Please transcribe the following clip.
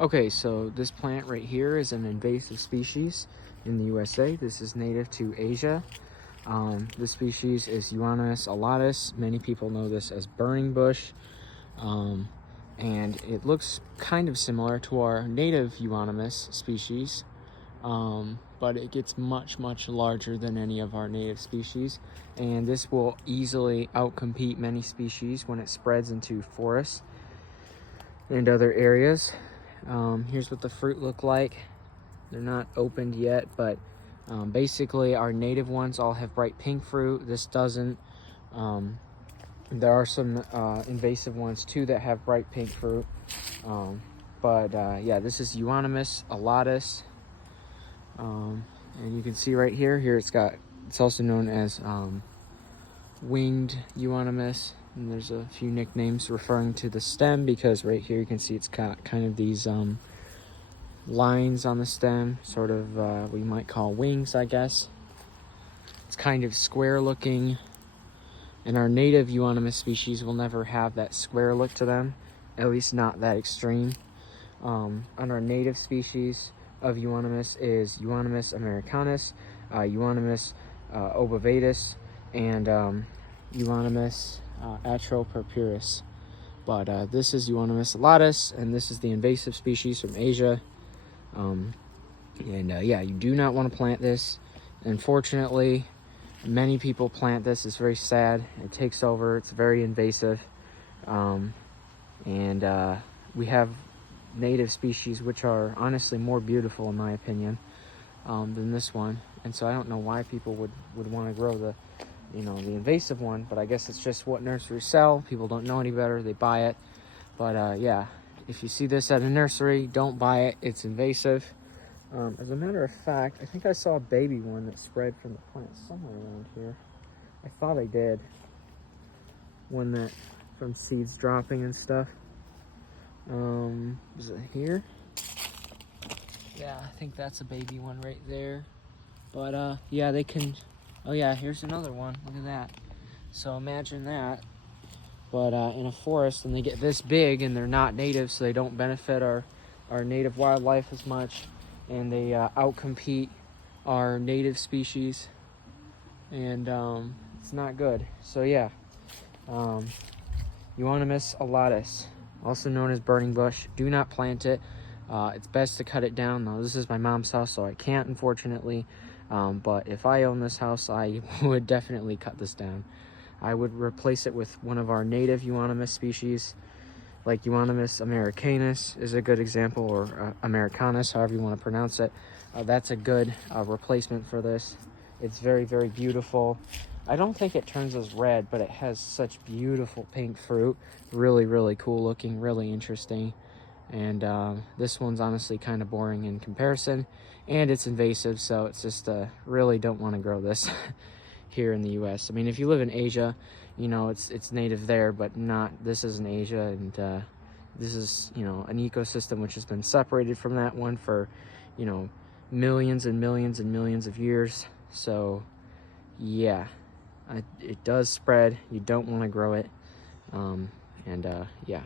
Okay, so this plant right here is an invasive species in the USA. This is native to Asia. This species is Euonymus alatus. Many people know this as burning bush. And it looks kind of similar to our native Euonymus species, but it gets much larger than any of our native species. And this will easily outcompete many species when it spreads into forests and other areas. Here's what the fruit look like. They're not opened yet, but basically our native ones all have bright pink fruit. This doesn't. There are some invasive ones too that have bright pink fruit. Yeah, this is Euonymus alatus. And you can see right here, it's also known as winged Euonymus. And there's a few nicknames referring to the stem, because right here you can see it's got kind of these lines on the stem, sort of we might call wings, I guess. It's kind of square looking, and our native Euonymus species will never have that square look to them, at least not that extreme. And our native species of Euonymus is Euonymus americanus, Euonymus obovatus, and Euonymus atropurpureus. But this is Euonymus alatus, and this is the invasive species from Asia. Yeah, you do not want to plant this. Unfortunately, many people plant this. It's very sad. It takes over. It's very invasive. We have native species which are honestly more beautiful, in my opinion, than this one. And so I don't know why people would want to grow the invasive one, but I guess it's just what nurseries sell. People don't know any better, they buy it. But yeah, if you see this at a nursery, don't buy it. It's invasive. As a matter of fact, I think I saw a baby one that spread from the plant somewhere around here. I thought I did. One that from seeds dropping and stuff. Is it here? Yeah, I think that's a baby one right there. But yeah, they can. Oh yeah, here's another one. Look at that. So imagine that, but in a forest, and they get this big, and they're not native, so they don't benefit our native wildlife as much, and they outcompete our native species, and it's not good. So yeah, Euonymus alatus, also known as burning bush. Do not plant it. It's best to cut it down. Now, this is my mom's house, so I can't, unfortunately. But if I own this house, I would definitely cut this down. I would replace it with one of our native Euonymus species, like Euonymus americanus is a good example, or americanus, however you want to pronounce it. That's a good replacement for this. It's very beautiful. I don't think it turns as red, but it has such beautiful pink fruit. Really cool looking, really interesting. And this one's honestly kind of boring in comparison, and it's invasive, so it's just really don't want to grow this here in the US. I mean, if you live in Asia, it's native there, but this isn't Asia, and this is an ecosystem which has been separated from that one for millions and millions of years. So yeah, it does spread. You don't want to grow it, yeah.